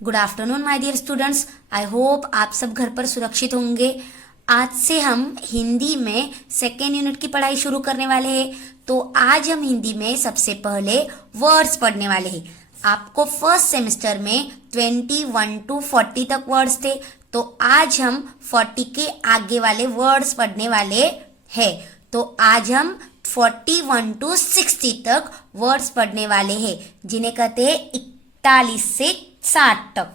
Good afternoon my dear students. I hope आप सब घर पर सुरक्षित होंगे। आज से हम हिंदी में सेकेंड यूनिट की पढ़ाई शुरू करने वाले हैं। तो आज हम हिंदी में सबसे पहले वर्ड्स पढ़ने वाले हैं। आपको फर्स्ट सेमेस्टर में 21 to 40 तक वर्ड्स थे, तो आज हम 40 के आगे वाले वर्ड्स पढ़ने वाले हैं। तो आज हम 41 to 60 तक वर्ड्स पढ़ने वाले हैं, जिन्हें कहते हैं 41 से 60 तक।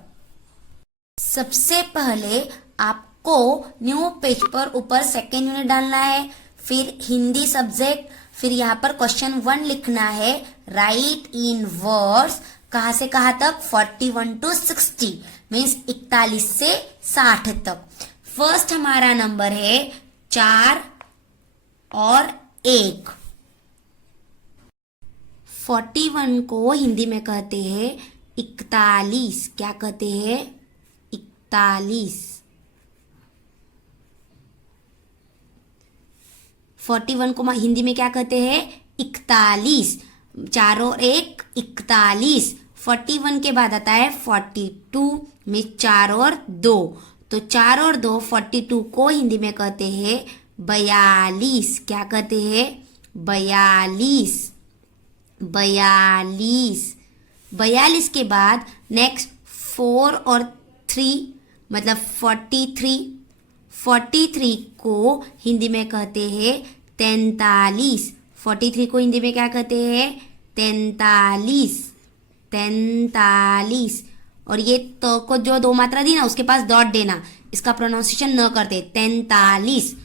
सबसे पहले आपको न्यू पेज पर ऊपर सेकेंड यूनिट डालना है, फिर हिंदी सब्जेक्ट, फिर यहाँ पर क्वेश्चन 1 लिखना है। राइट इन वर्ड्स कहाँ से कहाँ तक? 41 to 60 मीन्स 41 से 60 तक। फर्स्ट हमारा नंबर है 4 और 1। 41 को हिंदी में कहते हैं 41। क्या कहते हैं? 41। 41 को हिंदी में क्या कहते हैं? 41। 4 और 1 41। 41 के बाद आता है 42 में 4 और 2, तो 4 और 2 42 को हिंदी में कहते हैं 42। क्या कहते हैं? 42। 42। 42 के बाद नेक्स्ट 4 और 3 मतलब 43। 43 को हिंदी में कहते हैं 43। 43 को हिंदी में क्या कहते हैं? 43। 43। और ये तो को जो 2 मात्रा दी ना, उसके पास डॉट देना, इसका प्रोनाउंसिएशन न करते 43।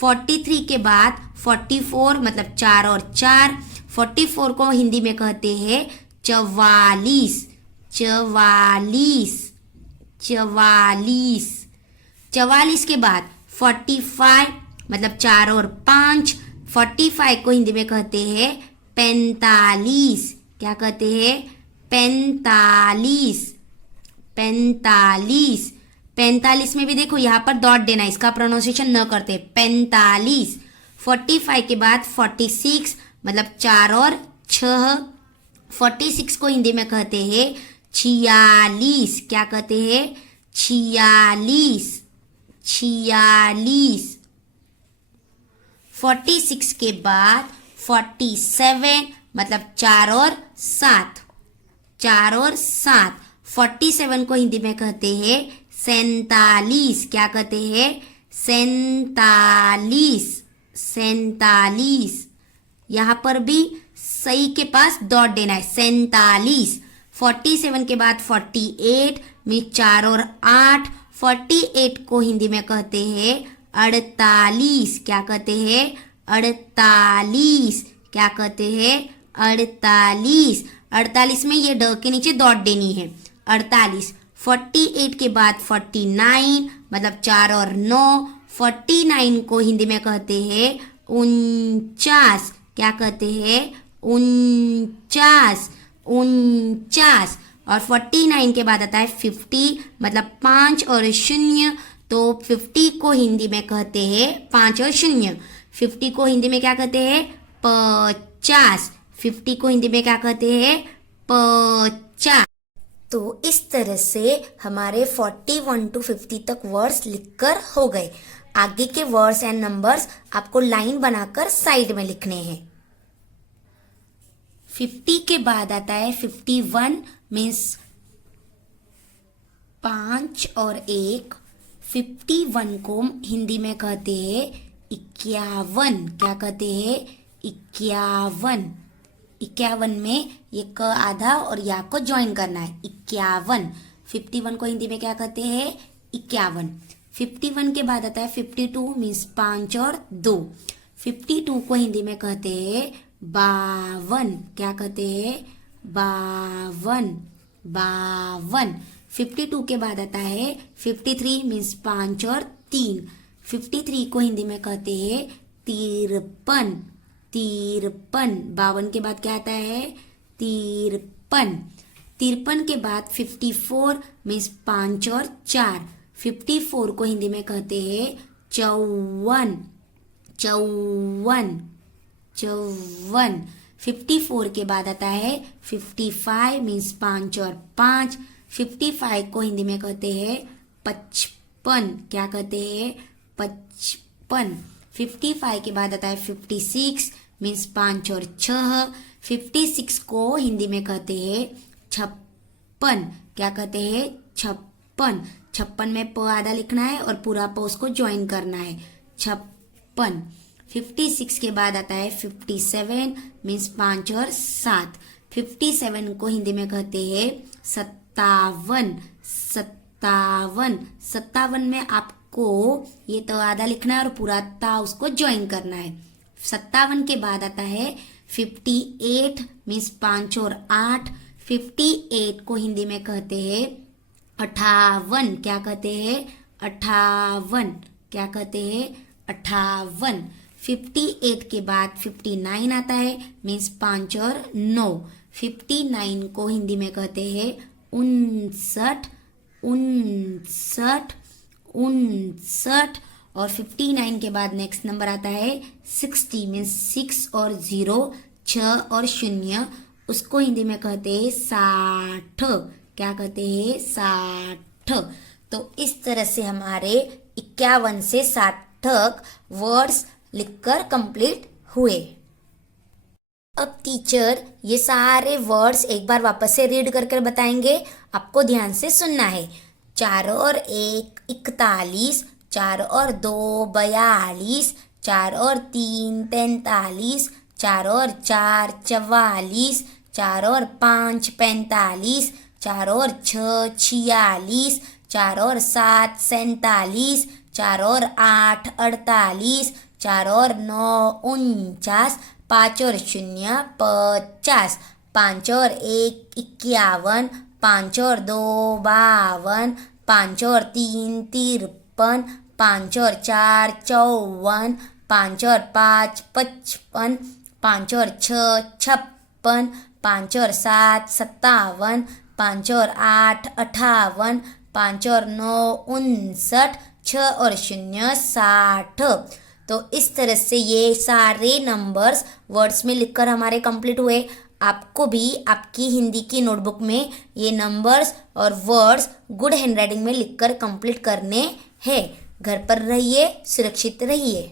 43 के बाद 44 मतलब 4 और 4। 44 को हिंदी में कहते हैं 44। 44। 44। 44 के बाद 45 मतलब 4 और 5। 45 को हिंदी में कहते हैं 45। क्या कहते हैं? 45। 45। 45 में भी देखो यहाँ पर डॉट देना, इसका प्रोनाउंसिएशन न करते 45। 45 के बाद 46 मतलब 4 और 6। 46 को हिंदी में कहते हैं 46। क्या कहते हैं? 46। 46। 46 के बाद 47 मतलब 4 और 7। 4 और 7। 47 को हिंदी में कहते हैं 47। क्या कहते हैं? 47। 47। यहाँ पर भी सही के पास डॉट देना है 47। 47 के बाद 48 में 4 और 8। 48 को हिंदी में कहते हैं 48। क्या कहते हैं? 48। क्या कहते हैं? 48। 48 में ये ड के नीचे डॉट देनी है 48। 48 के बाद 49 मतलब 4 और 9। 49 को हिंदी में कहते हैं 49। क्या कहते हैं? 49। 49। और 49 के बाद आता है 50 मतलब 5 और 0, तो 50 को हिंदी में कहते हैं 5 और 0। 50 को हिंदी में क्या कहते हैं? 50। 50 को हिंदी में क्या कहते हैं? 50। तो इस तरह से हमारे 41 to 50 तक वर्ड्स लिखकर हो गए। आगे के वर्ड्स एंड नंबर्स आपको लाइन बनाकर साइड में लिखने हैं। 50 के बाद आता है 51 मीन्स 5 और 1। 51 को हिंदी में कहते हैं 51। क्या कहते हैं? 51। 51 में ये क आधा और या को ज्वाइन करना है 51। 51 को हिंदी में क्या कहते हैं? 51। 51 के बाद आता है 52 मीन्स 5 और 2। 52 को हिंदी में कहते हैं 52। क्या कहते हैं? 52। 52। 52 के बाद आता है 53 मीन्स 5 और 3। 53 को हिंदी में कहते हैं 53। 53। 52 के बाद क्या आता है? 53। 53 के बाद 54 मीन्स 5 और 4। 54 को हिंदी में कहते हैं 54। 54। 54। 54 के बाद आता है 55 मीन्स 5 और 5। 55 को हिंदी में कहते हैं 55। क्या कहते हैं? 55। 55 के बाद आता है 56 मीन्स 5 और 6। 56 को हिंदी में कहते हैं 56। क्या कहते हैं? 56। 56 में प आधा लिखना है और पूरा प उसको ज्वाइन करना है, 56। 56 के बाद आता है 57 मीन्स 5 और 7। 57 को हिंदी में कहते हैं 57। 57। 57 में आपको ये तो आधा लिखना है और पूरा ता उसको ज्वाइन करना है। 57 के बाद आता है 58 मीन्स 5 और 8। 58 को हिंदी में कहते हैं 58। क्या कहते हैं? 58। क्या कहते हैं? 58। 58 के बाद 59 आता है मीन्स 5 और 9। 59 को हिंदी में कहते हैं 59। 59। 59। और 59 के बाद नेक्स्ट नंबर आता है 60 मीन्स 6 और 0, 6 और 0। उसको हिंदी में कहते हैं 60। क्या कहते हैं? 60। तो इस तरह से हमारे 51 से 60 तक वर्ड्स लिखकर कंप्लीट हुए। अब टीचर ये सारे वर्ड्स एक बार वापस से रीड करके बताएंगे, आपको ध्यान से सुनना है। 4 और 1 41, 4 और 2 42, 4 और 3 43, 4 और 4 44, 4 और 5 45, 4 और 6 46, 4 और 7 47, 4 और 8 48, 4 और 9 49, 5 और 0 50, 5 और 1 51, 5 और 2 52, 5 और 3 53, 5 और 4 54, 5 और 5 55, 5 और 6 56, 5 और 7 57, 5 और 8 58, 5 और 9 59, 6 और 0 60। तो इस तरह से ये सारे नंबर्स वर्ड्स में लिखकर हमारे कंप्लीट हुए। आपको भी आपकी हिंदी की नोटबुक में ये नंबर्स और वर्ड्स गुड हैंडराइटिंग में लिखकर कंप्लीट करने हैं। घर पर रहिए, सुरक्षित रहिए।